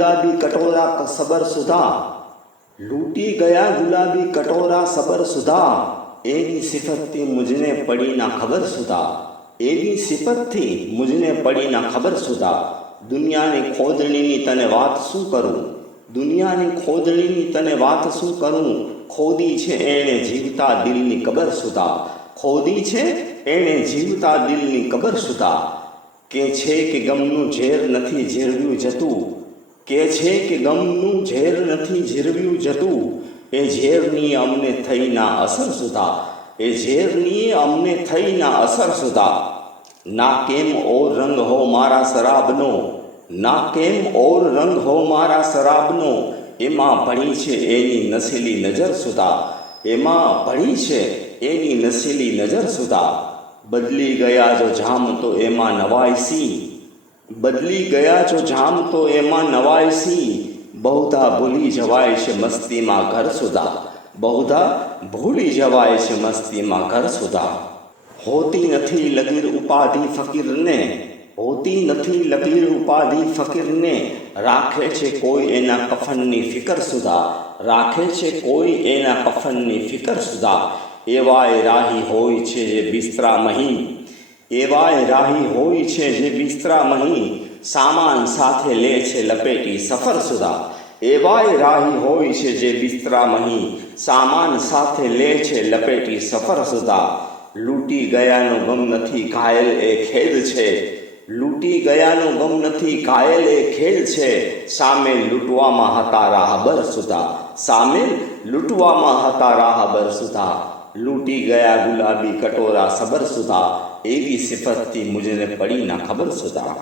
ગુલાબી કટોરા સબર સુધા. લૂંટી ગયા ગુલાબી કટોરા સબર સુધા. એવી સિફતથી મુજને પડી ના ખબર સુધા. એવી સિફતથી મુજને પડી ના ખબર સુધા. દુનિયાની ખોદણીની તને વાત શું કરું? દુનિયાની ખોદણીની તને વાત શું કરું? ખોદી છે એણે જીવતા દિલની કબર સુધા. ખોદી છે એણે જીવતા દિલની કબર સુધા. કે છે કે ગમનું ઝેર નથી ઝેરવ્યું જતું? કે છે કે ગમનું ઝેર નથી, ઝેરવ્યું જતું. એ ઝેરની અમને થઈ ના અસર સુધા. એ ઝેરની અમને થઈ ના અસર સુધા. ના કેમ ઓર રંગ હો મારા શરાબનો? ના કેમ ઓર રંગ હો મારા શરાબનો? એમાં ભણી છે એની નસીલી નજર સુધા. એમાં ભણી છે એની નસીલી નજર સુધા. બદલી ગયા જો જામ તો એમાં નવાઈસી બદલી ગયા જો જામ તો એમાં નવાઈસી બહુધા ભૂલી જવાય છે મસ્તીમાં ઘર સુધા. બહુધા ભૂલી જવાય છે મસ્તીમાં ઘર સુધા. હોતી નથી લગીર ઉપાધિ ફકીરને. હોતી નથી લગીર ઉપાધિ ફકીરને. રાખે છે કોઈ એના કફનની ફિકર સુધા. રાખે છે કોઈ એના કફનની ફિકર સુધા. એવાય રાહી હોય છે જે બિસ્તરા મહી એવાય રાહી હોય છે જે બિસ્તરા મહી સામાન સાથે લે છે લપેટી સફર સુધા. એવાય રાહી હોય છે જે બિસ્તરા મહી સામાન સાથે લે છે લપેટી સફર સુધા. લૂંટી ગયાનો ગમ નથી ઘાયલ એ ખેદ છે. લૂંટી ગયાનો ગમ નથી ઘાયલ એ ખેલ છે. સામે લૂંટવામાં હતા રાહબર સુધા. સામે લૂંટવામાં હતા રાહબર સુધા. લૂંટી ગયા ગુલાબી કટોરા સબર સુધા એવી સિફતથી મુજને પડી ના ખબર સુધા